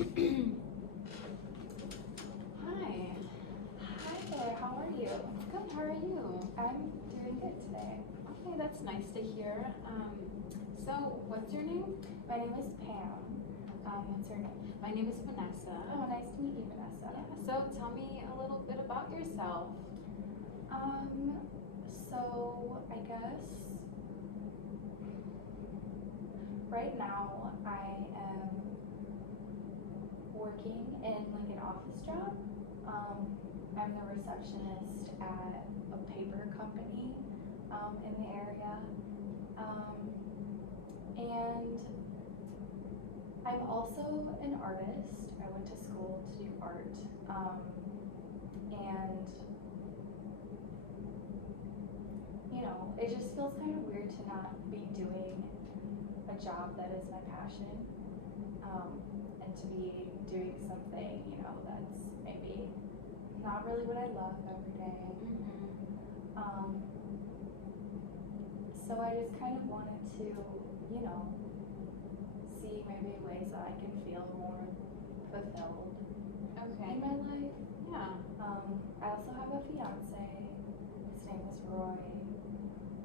Hi. Hi there, how are you? Good. How are you? I'm doing good today. Okay, that's nice to hear. So what's your name? My name is Pam. What's your name? My name is Vanessa. Oh, nice to meet you, Vanessa. Yeah. So tell me a little bit about yourself. So I guess right now I am working in like an office job. I'm the receptionist at a paper company in the area. And I'm also an artist. I went to school to do art. And it just feels kind of weird to not be doing a job that is my passion, and to be doing something, that's maybe not really what I love every day. So I just kind of wanted to, see maybe ways that I can feel more fulfilled Okay. in my life. Yeah. I also have a fiance. His name is Roy.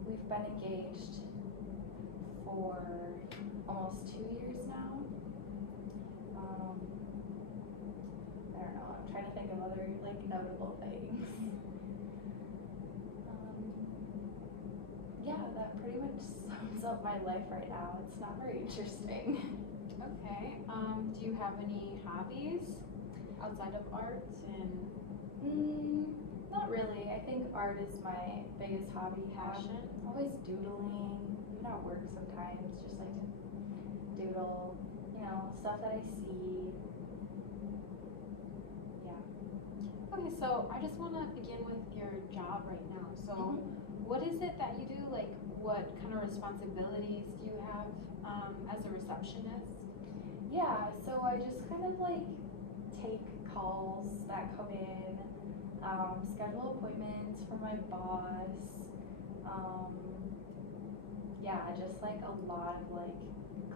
We've been engaged for almost 2 years now. I don't know. I'm trying to think of other like notable things. Yeah, that pretty much sums up my life right now. It's not very interesting. Okay. Do you have any hobbies outside of art? Not really. I think art is my biggest hobby. Passion? Always doodling. Even at work sometimes, just like to doodle, stuff that I see. Yeah. Okay, so I just want to begin with your job right now. So what is it that you do? Like, what kind of responsibilities do you have as a receptionist? Yeah, so I just kind of like take calls that come in, schedule appointments for my boss. Yeah, just like a lot of like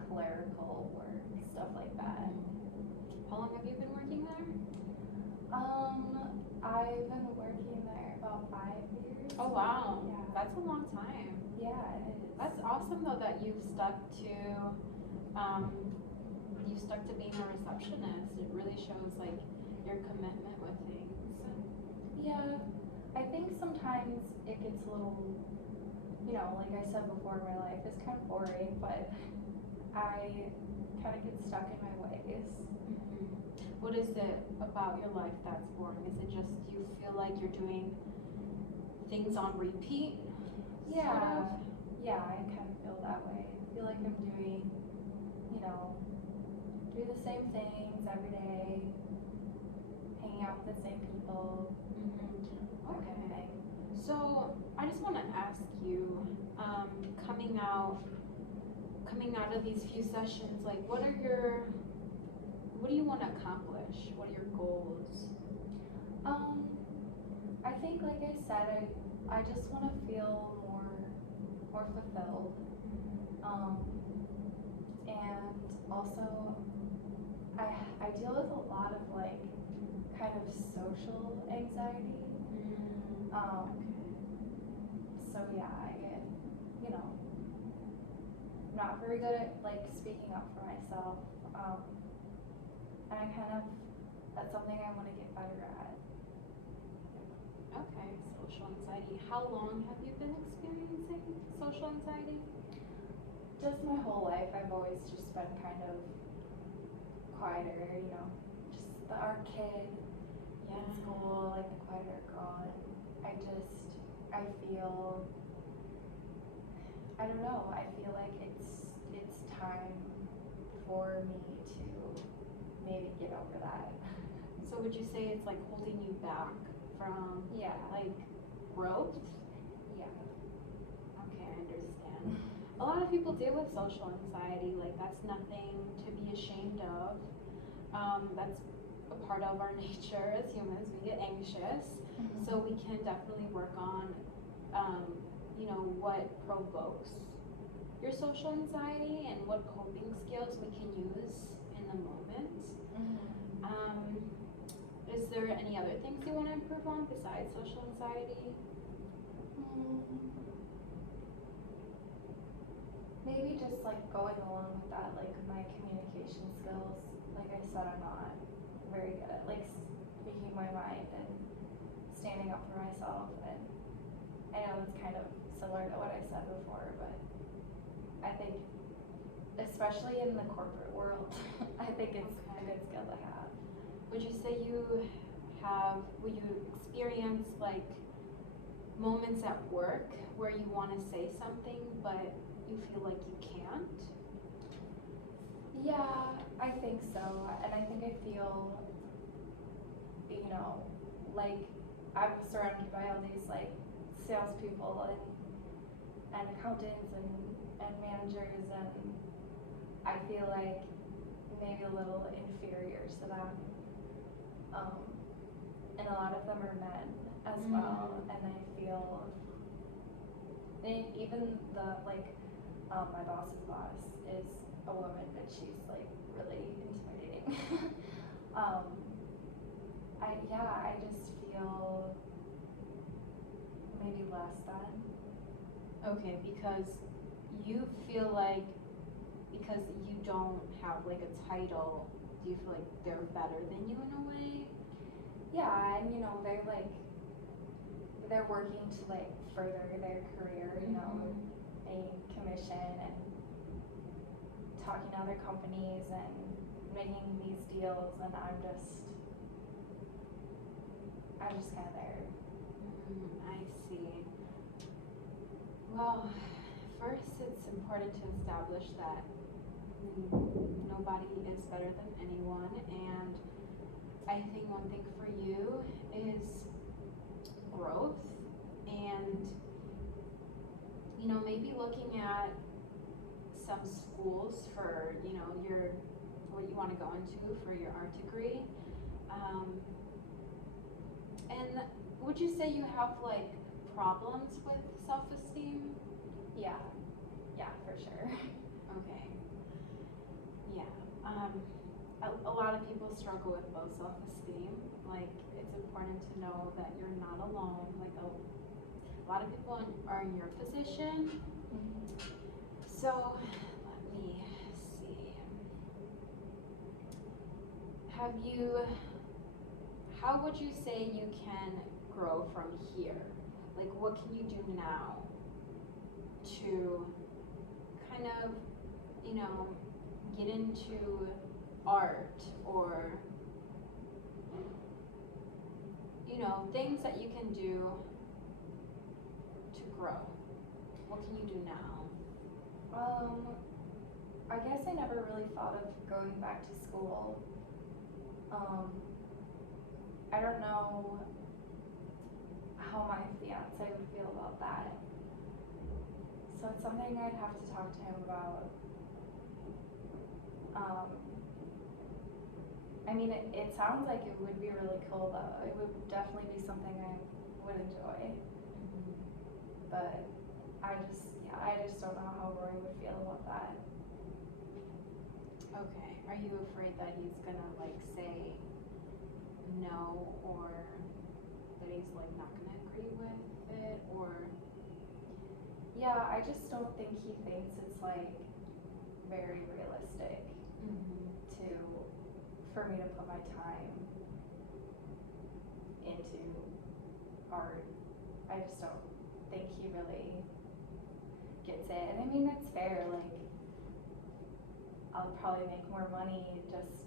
clerical work, stuff like that. How long have you been working there? I've been working there about 5 years. Oh wow, Yeah. that's a long time. Yeah, it is. That's awesome though that you've stuck to being a receptionist. It really shows like your commitment with things. Yeah, I think sometimes it gets a little, like I said before, my life is kind of boring, but I kind of get stuck in my ways. What is it about your life that's boring? Is it just you feel like you're doing things on repeat? Yeah, Sort of? yeah, I kind of feel that way. I feel like I'm doing, do the same things every day, hanging out with the same people, that kind of thing. So I just want to ask you, coming out of these few sessions, like what do you want to accomplish? What are your goals? I think, like I said, I just want to feel more fulfilled, and also I deal with a lot of like kind of social anxiety. So yeah, I get, not very good at like speaking up for myself, and that's something I want to get better at. Okay, social anxiety. How long have you been experiencing social anxiety? Just my whole life, I've always just been kind of quieter, just the art kid in school, like the quieter girl. And I feel, I don't know, I feel like it's time for me to maybe get over that. So would you say it's like holding you back from Yeah. like growth? Yeah. Okay, I understand. A lot of people deal with social anxiety, like that's nothing to be ashamed of. That's a part of our nature as humans. We get anxious, so we can definitely work on, what provokes your social anxiety and what coping skills we can use in the moment. there any other things you want to improve on besides social anxiety? Maybe just like going along with that, like my communication skills. Like I said, I'm not very good at like speaking my mind and standing up for myself. And I know it's kind of similar to what I said before, but I think, especially in the corporate world, I think it's a good skill to have. Would you say will you experience like moments at work where you want to say something but you feel like you can't? Yeah, I think so. And I think I feel, like I'm surrounded by all these like salespeople and accountants and managers, and I feel like maybe a little inferior to them. And a lot of them are men as well, and I feel even my boss's boss is a woman, but she's like really intimidating. I just feel maybe less than. Okay, because you feel like because you don't have like a title, do you feel like they're better than you in a way? Yeah, and they're working to like further their career, paying commission and talking to other companies and making these deals, and I'm just kind of there. I see. Well, first it's important to establish that nobody is better than anyone, and I think one thing for you is growth, and maybe looking at some schools for what you want to go into for your art degree. And would you say you have like problems with self-esteem? Yeah, for sure. Okay. Yeah. A lot of people struggle with low self-esteem. Like, it's important to know that you're not alone. Like, a lot of people are in your position. So, let me see. How would you say you can grow from here? Like, what can you do now to kind of, get into art, or things that you can do to grow? What can you do now? I guess I never really thought of going back to school. I don't know how my fiance would feel about that. So it's something I'd have to talk to him about. It sounds like it would be really cool though. It would definitely be something I would enjoy. But I just don't know how Roy would feel about that. Okay. Are you afraid that he's gonna like say no, or that he's like not gonna agree with it, or? Yeah, I just don't think he thinks it's like very realistic for me to put my time into art. I just don't think he really gets it. And it's fair, like I'll probably make more money just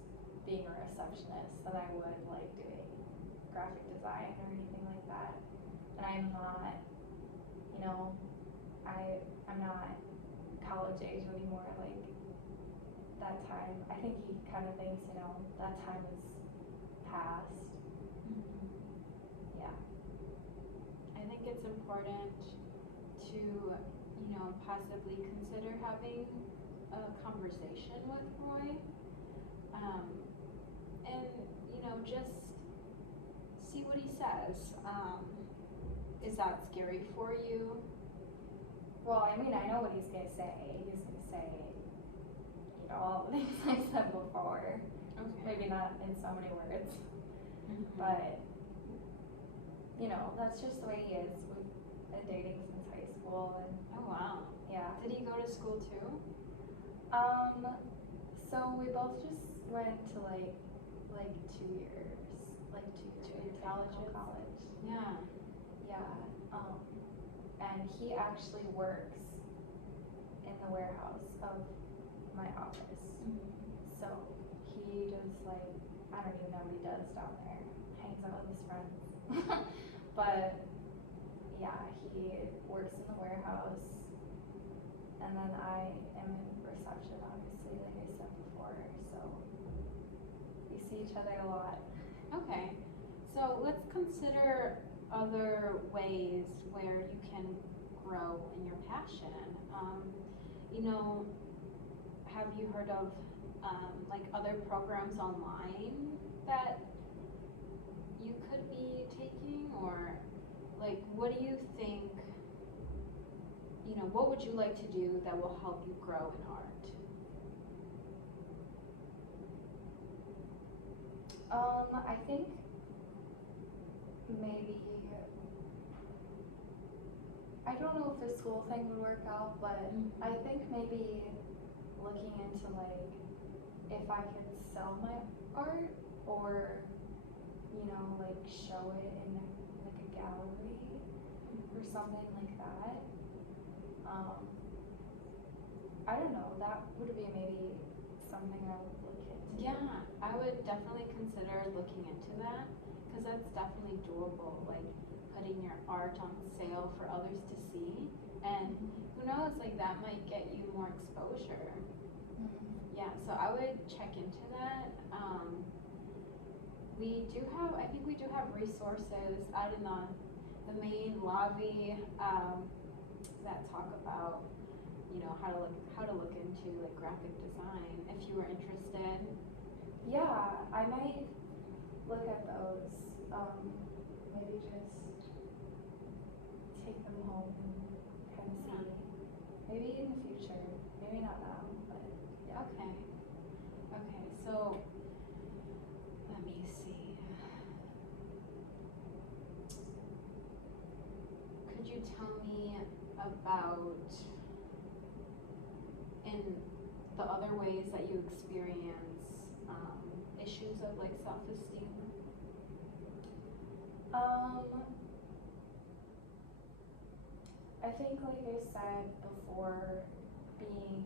being a receptionist than I would like doing graphic design or anything like that. And I'm not, I'm not college age anymore, like that time. I think he kind of thinks, that time is past. Yeah. I think it's important to, possibly consider having a conversation with Roy. And, just see what he says. Is that scary for you? Well, I know what he's going to say. He's going to say, all the things I said before. Okay. Maybe not in so many words. But, you know, that's just the way he is. We've been dating since high school, and Oh wow. yeah. Did he go to school too? So we both just went to like 2 years, like 2 years Colleges? college. Yeah. Yeah. And he actually works in the warehouse of my office. So he just like, I don't even know what he does down there. Hangs out with his friends. But yeah, he works in the warehouse. And then I am in reception, obviously, like I said before. So we see each other a lot. Okay. So let's consider other ways where you can grow in your passion. You know, have you heard of like other programs online that you could be taking, or like what do you think, you know, what would you like to do that will help you grow in art? I think maybe, I don't know if the school thing would work out, but I think maybe looking into like if I could sell my art, or you know, like show it in like a gallery or something like that. I don't know, that would be maybe something I would look into. Yeah, I would definitely consider looking into that, because that's definitely doable, like putting your art on sale for others to see, and who knows, like that might get you more exposure. Yeah, so I would check into that. I think we do have resources out in the main lobby that talk about, you know, how to look into like graphic design if you were interested. Yeah, I might look at those. Maybe just take them home and kind of see. Maybe in the future. Maybe not now, but yeah. Okay. Okay, so let me see. Could you tell me about in the other ways that you experience issues of like self-esteem? I think like I said before, being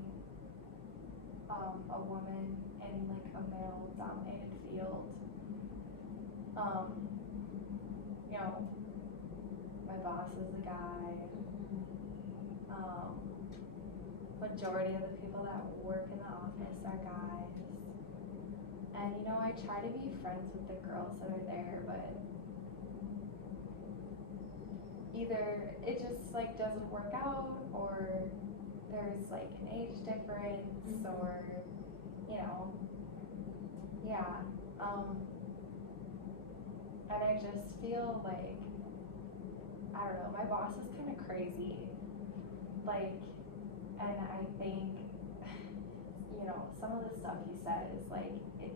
a woman in like a male dominated field, you know, my boss is a guy. Majority of the people that work in the office are guys. And you know, I try to be friends with the girls that are there, but either it just like doesn't work out, or there's like an age difference, or you know, yeah. And I just feel like, I don't know, my boss is kind of crazy, like, and I think, you know, some of the stuff he says, like, if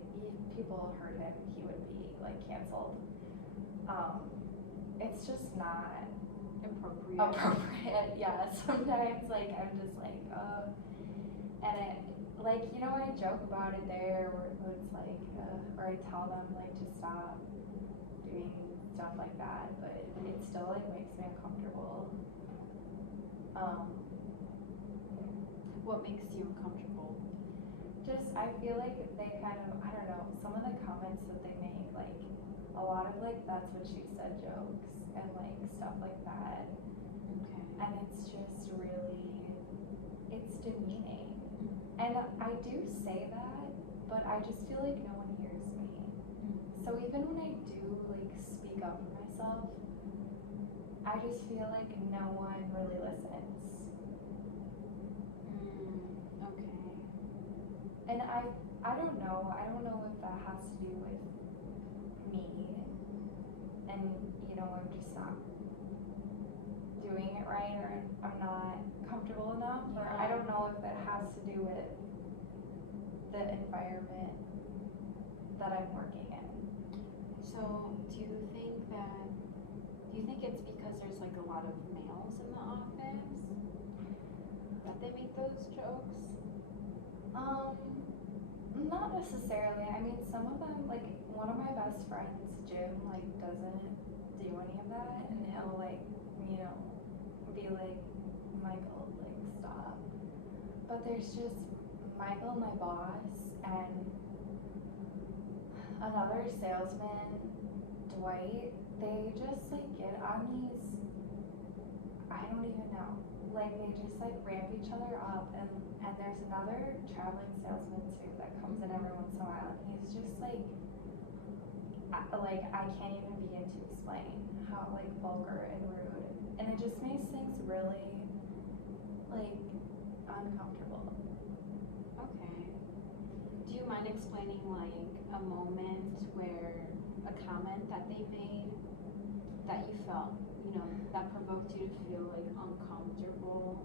people heard him, he would be like canceled. It's just not appropriate. Yeah, sometimes like I'm just like, and it, like, you know, I joke about it there, where it's like, or I tell them like to stop doing stuff like that, but it still like makes me uncomfortable. What makes you uncomfortable? Just, I feel like they kind of, I don't know, some of the comments that they make, like a lot of like that's what she said jokes and like stuff like that. Okay. And it's just really, it's demeaning. And I do say that, but I just feel like no one hears me. So even when I do like speak up for myself, I just feel like no one really listens. Okay. And I don't know if that has to do with me, and you know, I'm just not doing it right, or I'm not comfortable enough, or I don't know if it has to do with the environment that I'm working in. So, do you think it's because there's like a lot of males in the office that they make those jokes? Not necessarily. I mean, some of them, like one of my best friends, Jim, like doesn't do any of that, and he'll like, you know, be like, Michael, like stop. But there's just Michael, my boss, and another salesman, Dwight. They just like get on these. I don't even know. Like they just like ramp each other up, and there's another traveling salesman too that comes in every once in a while, and he's just like I can't even begin to explain how like vulgar and rude, and it just makes things really like uncomfortable. Okay. Do you mind explaining like a moment where a comment that they made that you felt, you know, that provoked you to feel like uncomfortable?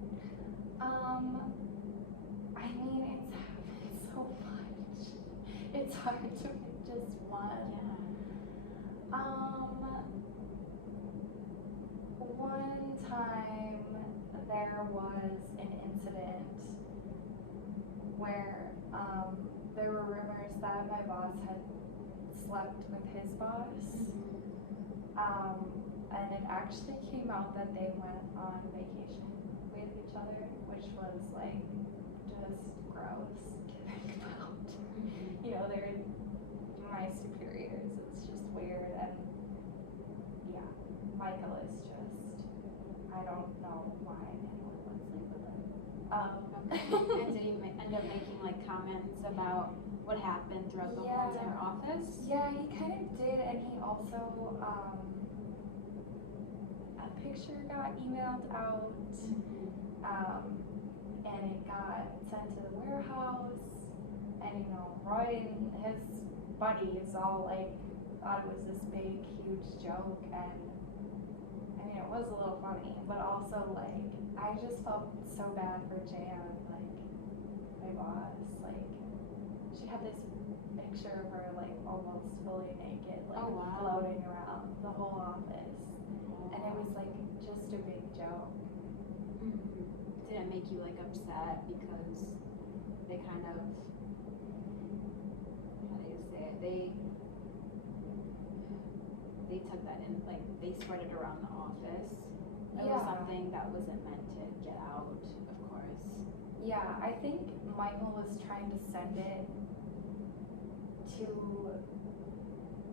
I mean, it's happened so much. It's hard to pick just one. Yeah. One time there was an incident where there were rumors that my boss had slept with his boss. And it actually came out that they went on vacation with each other, which was like just gross to think about. You know, they're my superiors. It's just weird, and yeah, Michael is just, I don't know why anyone would sleep with him. And did he end up making like comments about what happened throughout the whole entire office? Yeah, he kind of did, and he also, a picture got emailed out, and it got sent to the warehouse, and you know, Roy and his buddies all like thought it was this big, huge joke, and I mean, it was a little funny, but also like, I just felt so bad for Jan, like, my boss, like, she had this picture of her like almost fully naked, like floating around the whole office, and it was like just a big joke. Did it make you like upset because they kind of, how do you say it? They took that in, like they spread it around the office. It was something that wasn't meant to get out, of course. Yeah, I think Michael was trying to send it to,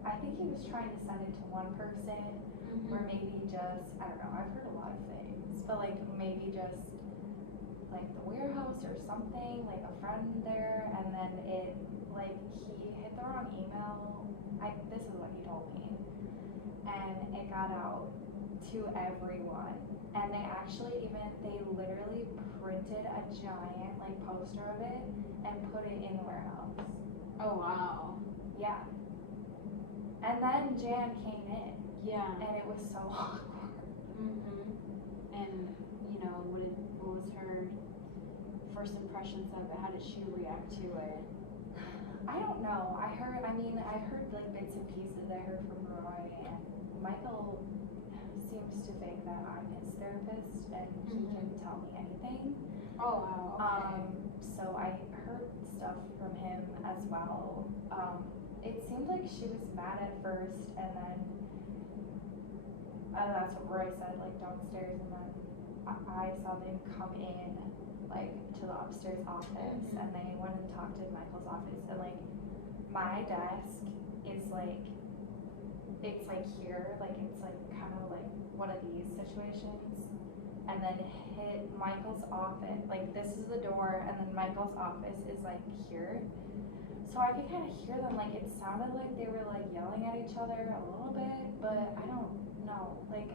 I think he was trying to send it to one person, or maybe just, I don't know, I've heard a lot of things, but like maybe just like the warehouse or something, like a friend there, and then it, like he hit the wrong email, this is what he told me, and it got out to everyone, and they literally printed a giant like poster of it and put it in the warehouse. Oh wow. Yeah. And then Jan came in. Yeah. And it was so awkward. And you know, what was her first impressions of it? How did she react to it? I don't know. I heard like bits and pieces. I heard from Roy, and Michael seems to think that I'm his therapist and he can tell me anything. Oh wow. Okay. So I heard stuff from him as well. It seemed like she was mad at first, and then that's what Roy said, like downstairs, and then I saw them come in like to the upstairs office, and they went and talked in Michael's office, and like my desk is like, it's like here, like it's like kind of like one of these situations, and then hit Michael's office, like this is the door, and then Michael's office is like here. So I could kind of hear them, like it sounded like they were like yelling at each other a little bit, but I don't know, like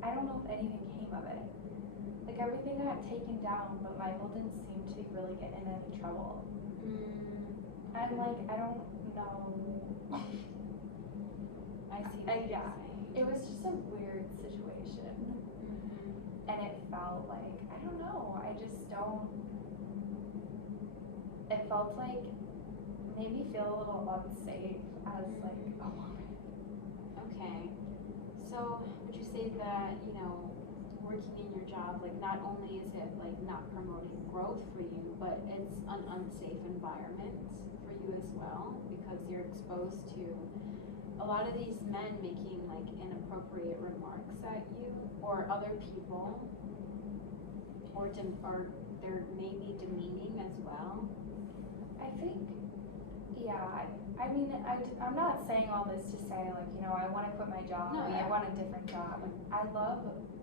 I don't know if anything came of it. Like everything got taken down, but Michael didn't seem to really get in any trouble. And like, I don't know. I see what you're Yeah, saying. it was just a weird situation. And it felt like, I don't know, it felt like, made me feel a little unsafe as like a woman. Okay. So would you say that, working in your job, like not only is it like not promoting growth for you, but it's an unsafe environment for you as well because you're exposed to a lot of these men making like inappropriate remarks at you or other people or they're maybe demeaning as well. I think, yeah, I mean, I'm not saying all this to say, like, I want to quit my job, No, or yeah. I want a different job. Like, I love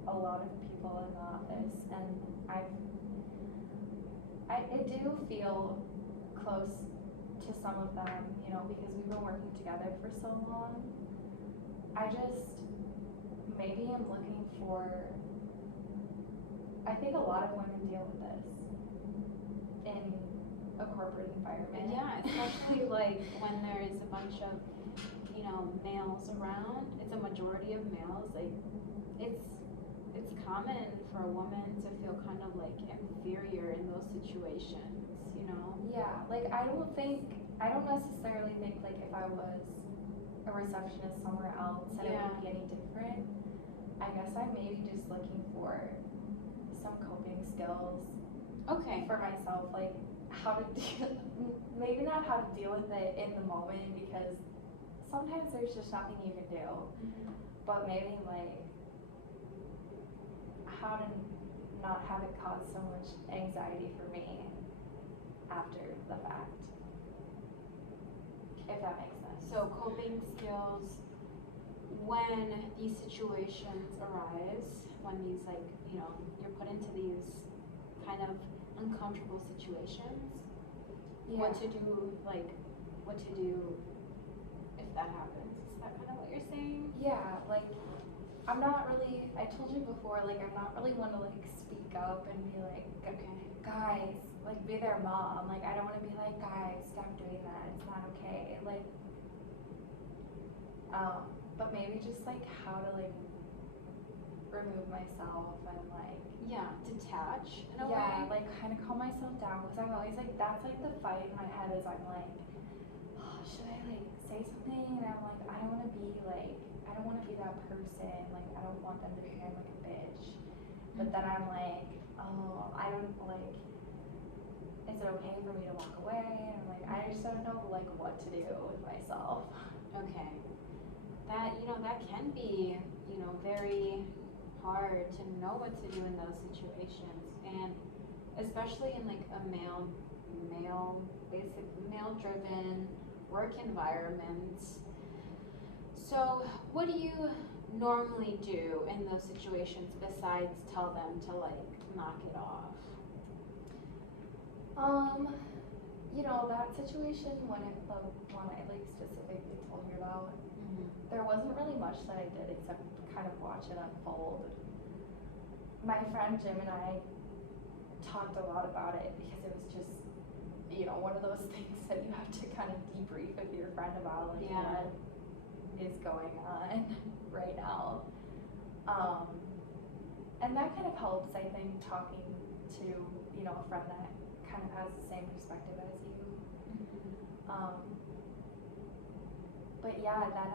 a lot of the people in the office, and I do feel close to some of them, because we've been working together for so long. Maybe I'm looking for, I think a lot of women deal with this in a corporate environment. Yeah, especially like when there is a bunch of, males around. It's a majority of males. Like, it's common for a woman to feel kind of like inferior in those situations. Yeah, like I don't necessarily think like if I was a receptionist somewhere else that it would be any different. I guess I'm maybe just looking for some coping skills. Okay. For myself, like how to deal, maybe not how to deal with it in the moment because sometimes there's just nothing you can do, but maybe like how to not have it cause so much anxiety for me after the fact, if that makes sense. So coping skills when these situations arise, when these like, you're put into these kind of uncomfortable situations, what to do if that happens. Is that kind of what you're saying? Yeah, like I'm not really, I told you before, like I'm not really one to like speak up and be like, Okay. guys, like be their mom. Like I don't want to be like, guys, stop doing that. It's not okay. Like, but maybe just like how to like remove myself and like detach in a way. Yeah, like kind of calm myself down because I'm always like that's like the fight in my head is I'm like, oh, should I like say something? And I'm like I don't want to be that person. Like I don't want them to think I'm like a bitch. But then I'm like, oh, I don't like. Is it okay for me to walk away? And I'm like, I just don't know like what to do with myself. Okay. That can be, very hard to know what to do in those situations, and especially in like a male-driven work environment. So, what do you normally do in those situations besides tell them to like knock it off? That situation when the one I like specifically told you about, there wasn't really much that I did except kind of watch it unfold. My friend Jim and I talked a lot about it because it was just, one of those things that you have to kind of debrief with your friend about, like what is going on right now. And that kind of helps, I think, talking to, a friend that kind of has the same perspective as you. But yeah, then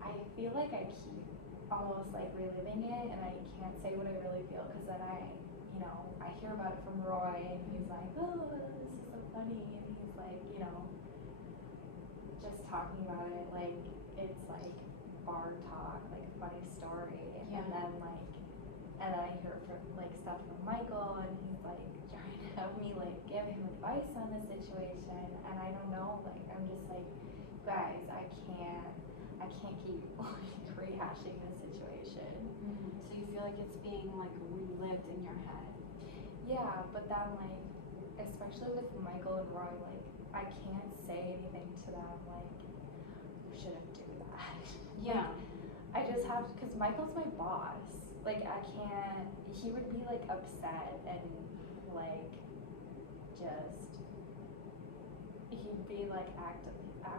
I feel like I keep almost like reliving it and I can't say what I really feel because then I hear about it from Roy and he's like, oh, this is so funny, and he's like, just talking about it like it's like bar talk, like a funny story, and then I hear from like stuff from Michael and he's like trying to have me like give him advice on the situation, and I don't know, like I'm just like, guys, I can't keep rehashing this situation. So you feel like it's being like relived in your head. Yeah, but then like, especially with Michael and Roy, like I can't say anything to them like, you shouldn't do that. Yeah. I just have, because Michael's my boss. Like I can't, he would be like upset and like he'd be like act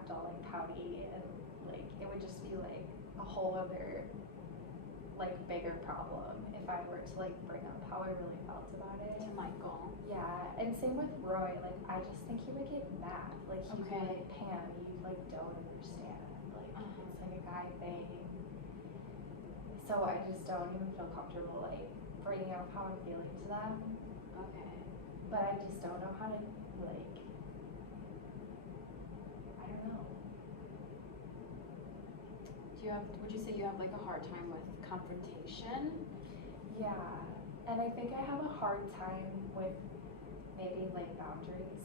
all like pouty and like it would just be like a whole other like bigger problem if I were to like bring up how I really felt about it. To Michael. Yeah, and same with Roy. Like I just think he would get mad. Like he'd be like, Pam, you like don't understand. Like it's like a guy my thing. So I just don't even feel comfortable like bringing up how I'm feeling to them. Okay. But I just don't know how to like. I don't know. Would you say you have like a hard time with confrontation? Yeah, and I think I have a hard time with maybe like boundaries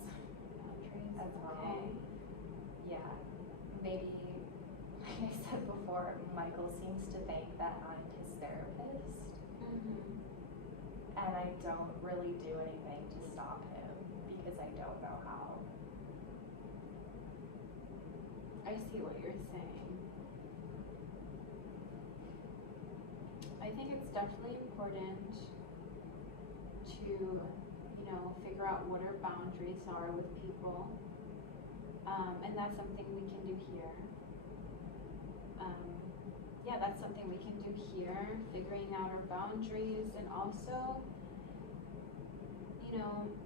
Boundaries. as well. Okay. Yeah, maybe like I said before, Michael seems to think that I'm his therapist, Mm-hmm. and I don't really do anything to stop him because I don't know how. I see what you're saying. I think it's definitely important to, figure out what our boundaries are with people. And that's something we can do here. Yeah, that's something we can do here, figuring out our boundaries and also,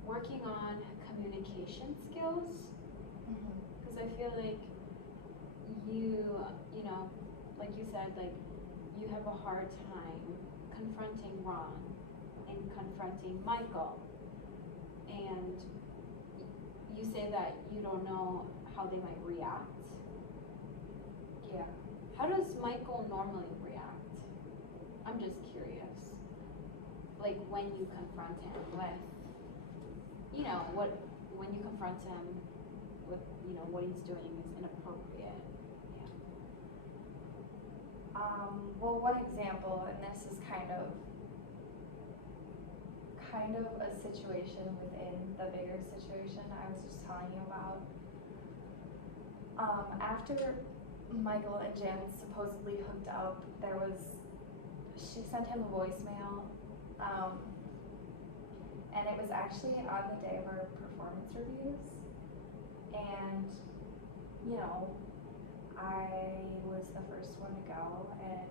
working on communication skills. Because I feel like like you said, like you have a hard time confronting Ron and confronting Michael. And you say that you don't know how they might react. Yeah. How does Michael normally react? I'm just curious. Like when you confront him with, when you confront him with, what he's doing is inappropriate. Well, one example, and this is kind of a situation within the bigger situation I was just telling you about. After Michael and Jan supposedly hooked up, she sent him a voicemail, and it was actually on the day of our performance reviews, and I was the first one to go, and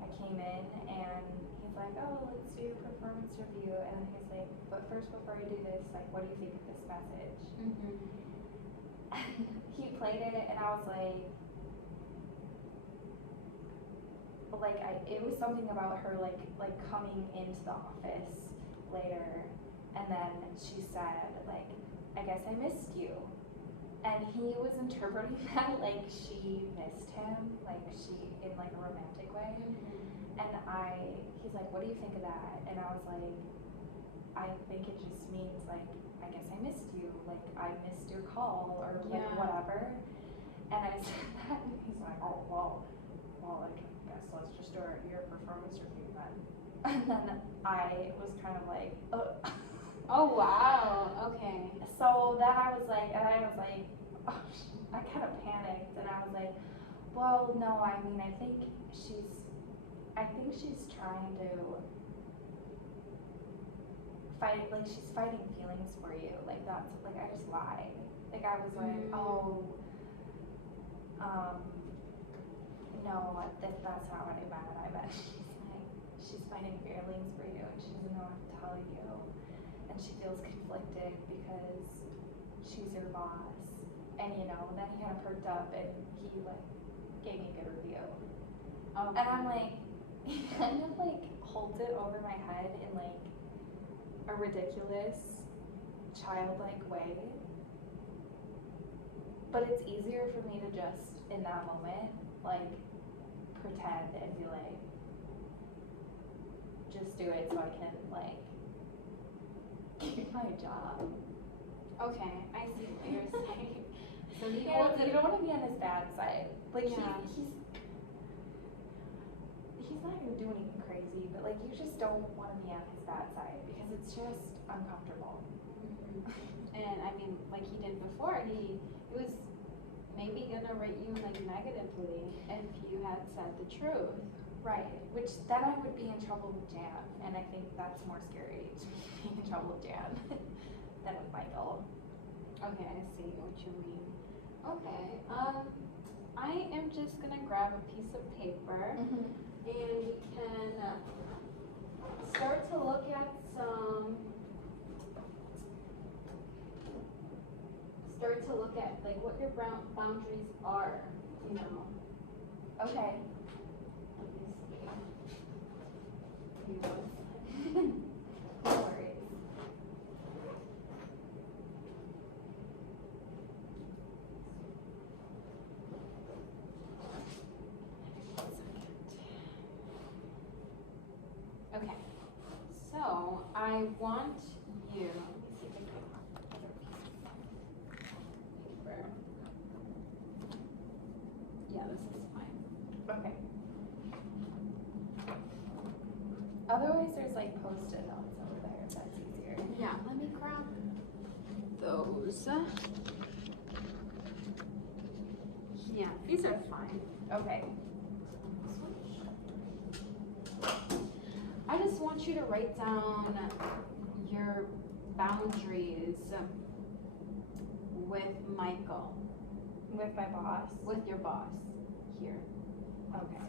I came in, and he's like, oh, let's do your performance review, and he's like, but first, before I do this, like, what do you think of this message? Mm-hmm. He played it, and I was like, it was something about her, like coming into the office later, and then she said, like, I guess I missed you. And he was interpreting that like she missed him, in like a romantic way. Mm-hmm. And he's like, what do you think of that? And I was like, I think it just means like, I guess I missed you, like I missed your call or like whatever. And I said that, and he's like, oh well, I guess let's just do your performance review then. And then I was kind of like, Oh wow, okay. So then I was like, oh, I kind of panicked, and I was like, well, no, I mean, I think she's trying to fight, like she's fighting feelings for you, like that's, like I just lied. Like I was like, oh, no, that's not what I meant. I meant she's fighting feelings for you, and she doesn't know what to tell you. And she feels conflicted because she's your boss. And then he kind of perked up and he like gave me a good review. Okay. And I'm like, he kind of like holds it over my head in like a ridiculous, childlike way. But it's easier for me to just, in that moment, like pretend and be like, just do it so I can like keep my job. Okay, I see what you're saying. So he You holds it. don't want to be on his bad side. Like Yeah. he's not gonna do anything crazy, but like you just don't want to be on his bad side because it's just uncomfortable. Mm-hmm. And I mean, like he did before, he was maybe gonna rate you like negatively if you had said the truth. Right, which then I would be in trouble with Jan, and I think that's more scary to be in trouble with Jan than with Michael. Okay, I see what you mean. Okay, I am just gonna grab a piece of paper and we can start to look at like what your boundaries are, Okay. No worries. Okay, so I want you, let me see if I can other piece of paper. Yeah, this is fine. Okay. Otherwise, there's like post-it notes over there if that's easier. Yeah, let me grab those. Yeah, these are fine. Okay. I just want you to write down your boundaries with Michael, With my boss. with your boss here. Okay.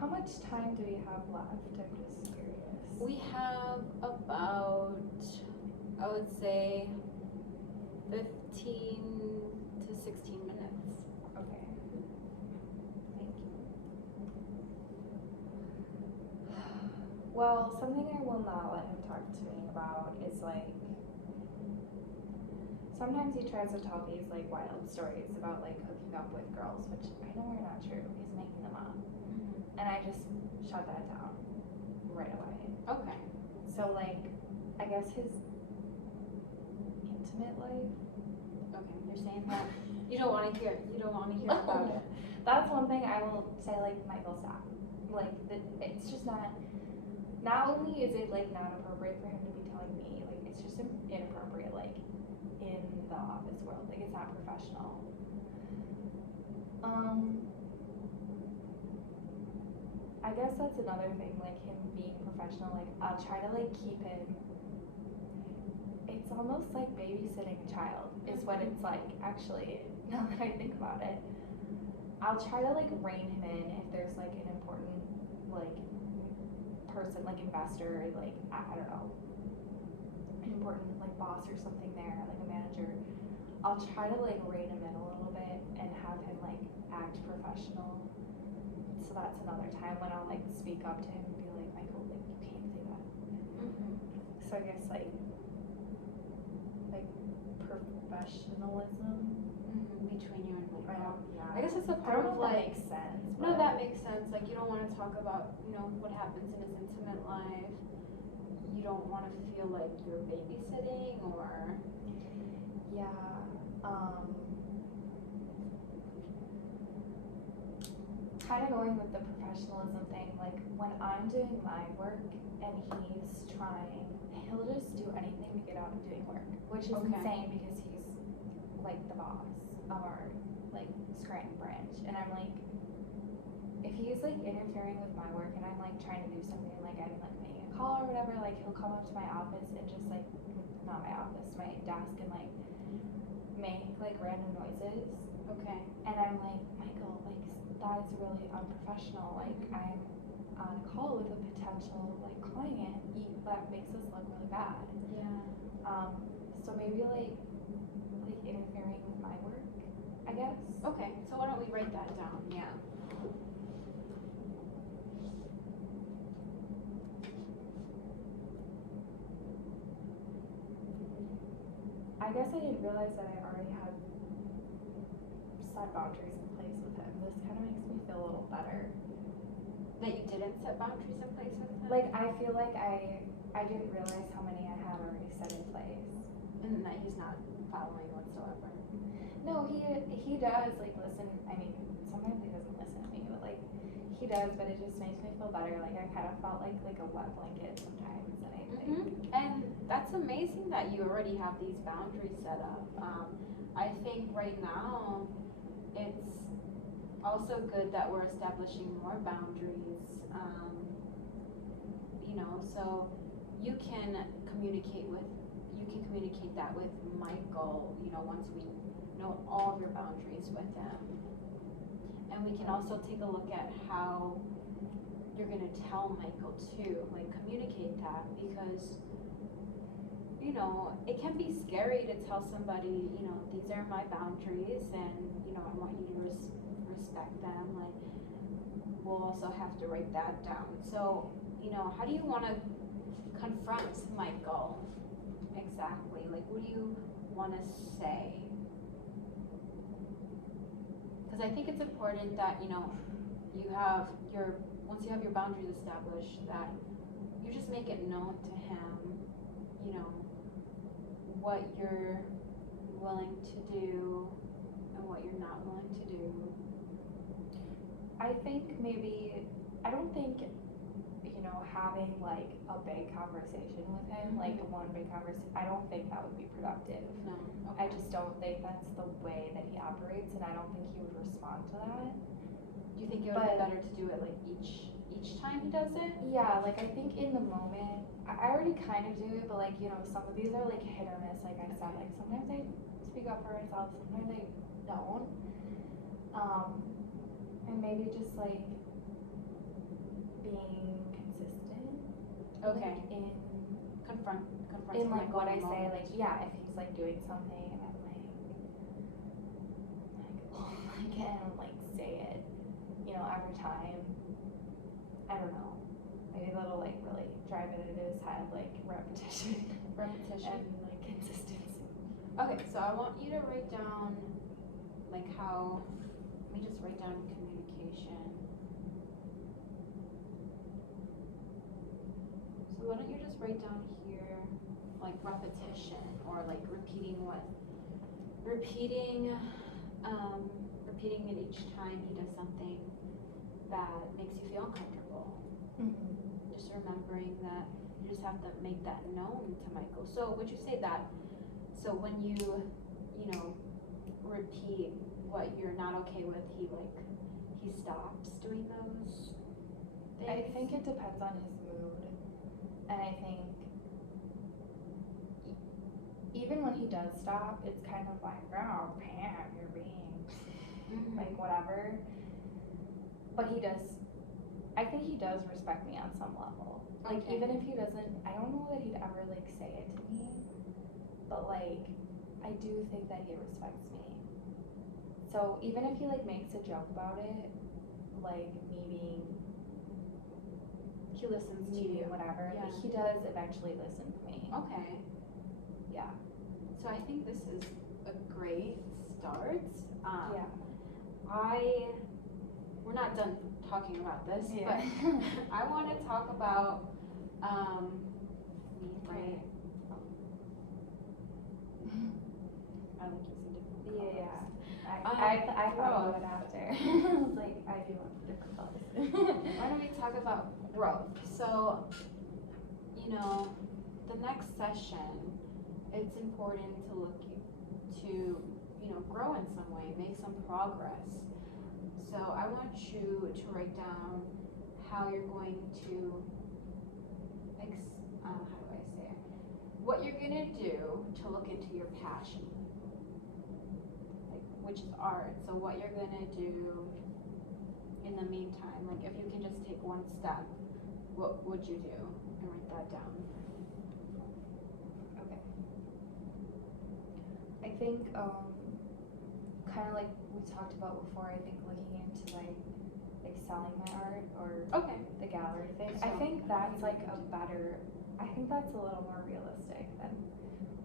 How much time do we have left? I'm just curious. We have about, I would say, 15 to 16 minutes. Okay. Thank you. Well, something I will not let him talk to me about is like, sometimes he tries to tell these like wild stories about like hooking up with girls, which I know are not true. He's making them up. And I just shut that down right away. Okay. So like, I guess his intimate life. Okay, you're saying that you don't want to hear about it. That's one thing I will say, like, Michael, stop. Like, it's just not only is it, like, not appropriate for him to be telling me, like, it's just inappropriate, like, in the office world. Like, it's not professional. I guess that's another thing, like, him being professional. Like, I'll try to, like, keep him. It's almost like babysitting a child is what it's like, actually, now that I think about it. I'll try to like rein him in if there's like an important like person, like investor, like I don't know, an important like boss or something there, like a manager. I'll try to like rein him in a little bit and have him like act professional. So that's another time when I'll like speak up to him and be like, Michael, like you can't say that. So I guess like professionalism Between you and Michael. yeah. I guess it's a I part don't of know if that like. makes sense. No, but- that makes sense. Like you don't want to talk about, what happens in his intimate life. You don't want to feel like you're babysitting or. Yeah. Kind of going with the professionalism thing. Like when I'm doing my work and he's trying, he'll just do anything to get out of doing work, which is Okay. insane because he's like the boss of our like Scranton branch, and I'm like, if he's like interfering with my work and I'm like trying to do something, like I'm like making a call or whatever, like he'll come up to my office and just like, not my office, my desk, and like make like random noises. Okay. And I'm like, Michael, like that is really unprofessional. Like I'm on a call with a potential like client. That makes us look really bad. Yeah. So maybe like interfering with my work, I guess. Okay, so why don't we write that down? Yeah. I guess I didn't realize that I already had set boundaries in place with him. This kind of makes me feel a little better. That you didn't set boundaries in place with him? Like I feel like I didn't realize how many I had already set in place. And that he's not following whatsoever. No, he does like listen. I mean, sometimes he doesn't listen to me, but like he does. But it just makes me feel better. Like I kind of felt like a wet blanket sometimes, and I think. And that's amazing that you already have these boundaries set up. I think right now it's also good that we're establishing more boundaries. So you can communicate that with Michael, once we know all of your boundaries with him. And we can also take a look at how you're gonna tell Michael too, like communicate that, because you know, it can be scary to tell somebody, you know, these are my boundaries and, you know, I want you to respect them. Like, we'll also have to write that down. So, you know, how do you want to confront Michael exactly? Like, what do you want to say? Because I think it's important that, you know, you have your, once you have your boundaries established, that you just make it known to him, you know, what you're willing to do and what you're not willing to do. I think maybe, I don't think, you know, having like a big conversation with him, like one big conversation, I don't think that would be productive. No. I just don't think that's the way that he operates, and I don't think he would respond to that. Do you think it would be better to do it like each time he does it? Yeah, like I think in the moment, I already kind of do it, but like, you know, some of these are like hit or miss, like I said, like sometimes I speak up for myself, sometimes I don't. And maybe just like being consistent. Okay. Like, in confronting like Michael what I in the say, moment. like yeah, if he's like doing something and I'm like I can't like say it, you know, every time. I don't know. Maybe that'll like really drive it into his head, like repetition and like consistency. Okay, so I want you to write down like how, let me just write down communication. So why don't you just write down here like repetition or like repeating it each time he does something that makes you feel uncomfortable. Just remembering that you just have to make that known to Michael. So would you say that, so when you know, repeat what you're not okay with, he stops doing those things? I think it depends on his mood, and I think even when he does stop, it's kind of like, oh Pam, you're being like whatever. But he does, I think he does respect me on some level. Like even if he doesn't, I don't know that he'd ever like say it to me, but like I do think that he respects me. So even if he like makes a joke about it, like me being, he listens to you, whatever, yeah. Like, he does eventually listen to me. Okay. Yeah. So I think this is a great start. Yeah. We're not done talking about this, Yeah. but I want to talk about me, right? I like using different colors. Yeah. I thought of it after. I was like, I do want different colors. Why don't we talk about growth? So, you know, the next session, it's important to look to, you know, grow in some way, make some progress. So I want you to write down how you're going to, how do I say it? What you're gonna do to look into your passion, like, which is art. So what you're gonna do in the meantime, like if you can just take one step, what would you do? And write that down. Okay. I think, kind of like we talked about before, I think looking into like selling my art or Okay. the gallery thing. So, I think that's like a better, I think that's a little more realistic than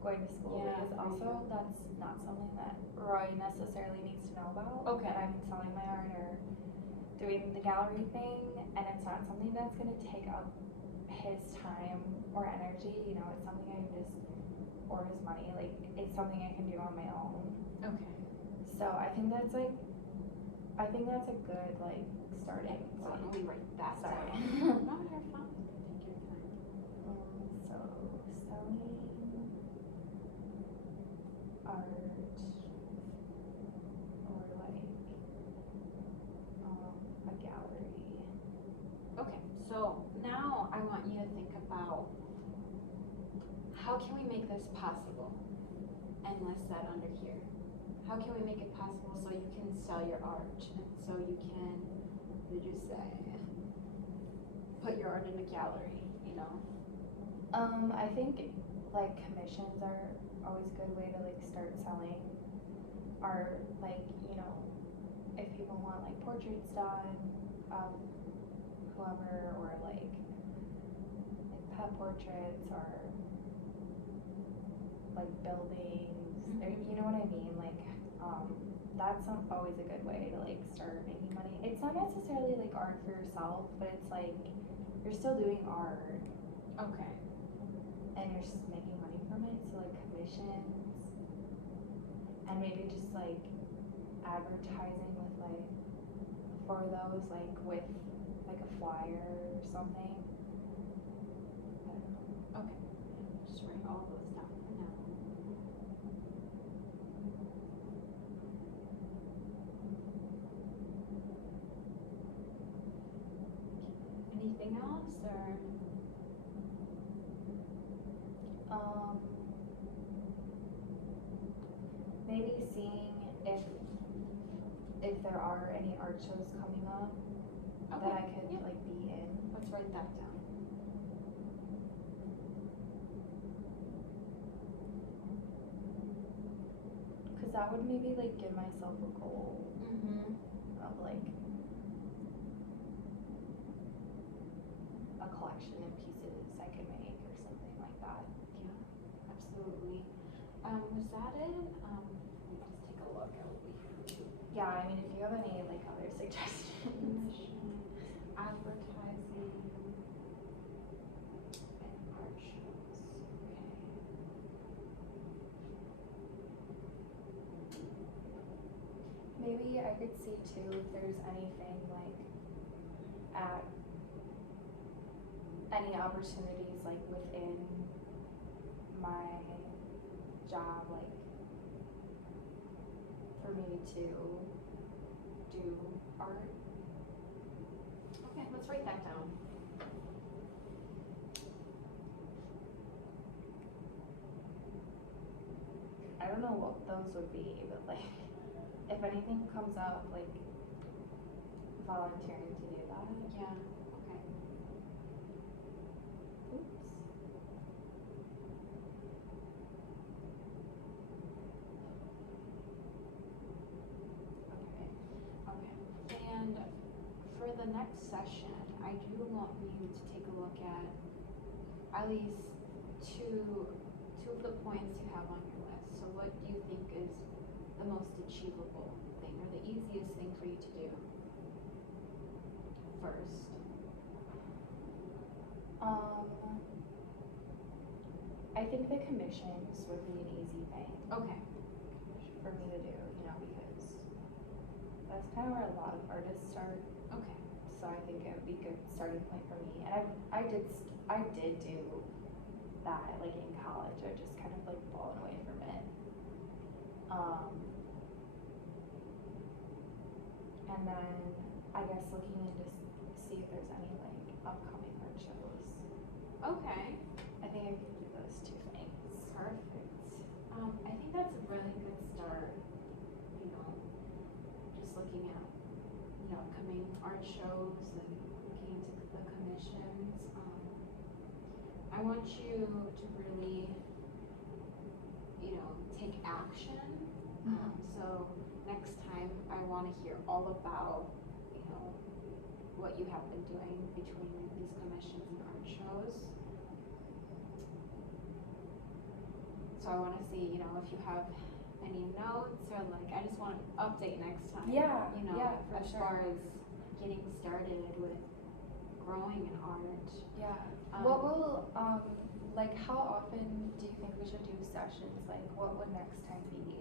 going to school, Yeah, because there you also go. that's not something that Roy necessarily needs to know about. Okay. That I'm selling my art or doing the gallery thing, and it's not something that's going to take up his time or energy, you know, it's something I can just, or his money, like it's something I can do on my own. Okay. So I think that's a good like starting So point. let me write that Sorry. down. No, you're fine. Take your time. So selling art or like a gallery. Okay, so now I want you to think about how can we make this possible? And list that under here. How can we make it possible so you can sell your art and so you can, what did you say? Put your art in a gallery, you know? I think like commissions are always a good way to like start selling art, like, you know, if people want like portraits done of whoever, or like pet portraits, or like buildings, or, you know what I mean, like, that's always a good way to like start making money. It's not necessarily like art for yourself, but it's like you're still doing art Okay. and you're just making money from it, so like commissions, and maybe just like advertising with like for those, like with like a flyer or something. I don't know. Okay. Just write all those down for now. Anything else, or? Maybe seeing if there are any art shows coming up that I could yeah. like be in. Let's write that down. Cause that would maybe like give myself a goal Mm-hmm. of like a collection of pieces I could make or something like that. Yeah, absolutely. Was that it? Let me just take a look at what we have. Yeah, I mean, if you have any like other suggestions. Commission, advertising, and art shows. Maybe I could see too if there's anything like at any opportunities like within my job, like for me to do art. Okay, let's write that down. I don't know what those would be, but like if anything comes up, like volunteering to do that. Yeah, okay. Oops. Okay. And for the next session, I do want you to take a look at least two of the points you have on your list. So what do you think is the most achievable thing, or the easiest thing for you to do first? I think the commissions would be an easy thing Okay. for me to do, you know, because that's kind of where a lot of artists start. Okay. So I think it would be a good starting point for me. And I did do that like in college. I was just kind of like blown away from it. And then I guess looking into see if there's any like upcoming art shows. Okay. I think I could do those two things. Perfect. I think that's a really good start. You know, just looking at the upcoming art shows and looking into the commissions. I want you to really, you know, take action. So next time I want to hear all about, you know, what you have been doing between these commissions and art shows. So I want to see, you know, if you have any notes, or like, I just want to update next time. Yeah, You know, yeah, for as sure. far as getting started with growing in art. Yeah. Um, What will like how often do you think we should do sessions? Like what would next time be?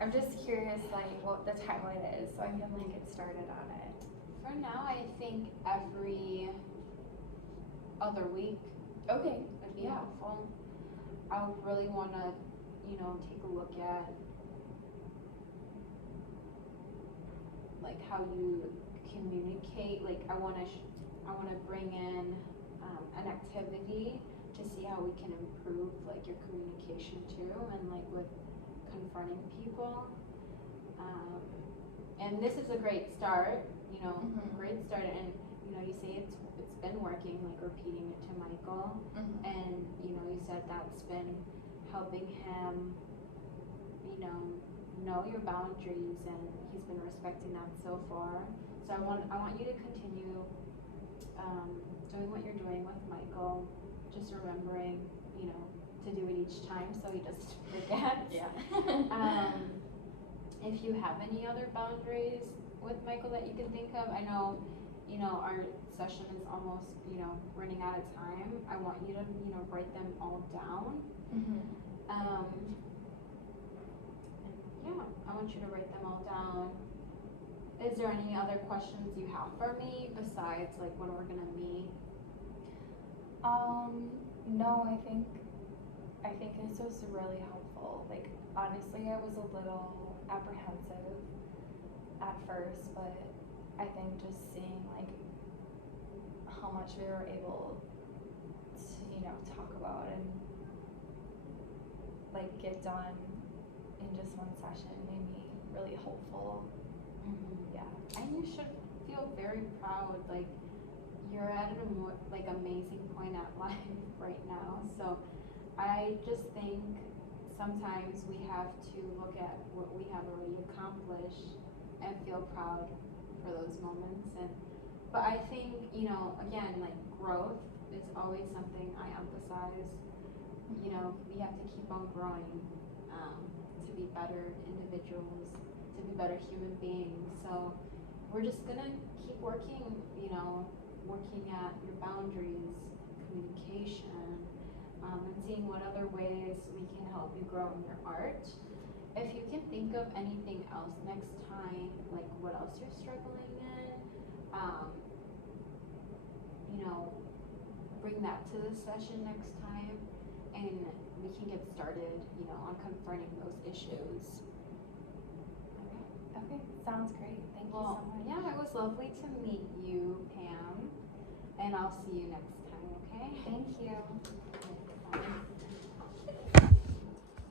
I'm just curious like what the timeline is so I can like get started on it. For now, I think every other week Okay. would be Yeah. helpful. I really want to, you know, take a look at like how you communicate. Like I want to bring in an activity to see how we can improve like your communication too, and like with confronting people. And this is a great start, you know, Mhm. great start, and you know, you say it's been working, like repeating it to Michael, and you know, you said that's been helping him, you know your boundaries, and he's been respecting that so far. So I want you to continue doing what you're doing with Michael, just remembering, you know, to do it each time so he doesn't forget. Yeah. If you have any other boundaries with Michael that you can think of, I know, you know, our session is almost, you know, running out of time. I want you to, you know, write them all down. Yeah, I want you to write them all down. Is there any other questions you have for me besides like when we're gonna meet? No, I think this was really helpful. Like, honestly, I was a little apprehensive at first, but I think just seeing like how much we were able to, you know, talk about and like get done in just one session made me really hopeful. Yeah. And you should feel very proud. Like, you're at an amazing point at life right now. So I just think sometimes we have to look at what we have already accomplished and feel proud for those moments. But I think, you know, again, like growth is always something I emphasize. You know, we have to keep on growing to be better individuals, to be better human beings. So we're just gonna keep working, you know, working at your boundaries, communication, and seeing what other ways we can help you grow in your art. If you can think of anything else next time, like what else you're struggling in, you know, bring that to the session next time, and we can get started, you know, on confronting those issues. Okay, sounds great. Thank you so much. Yeah, it was lovely to meet you, Pam, and I'll see you next time, okay? Thank you.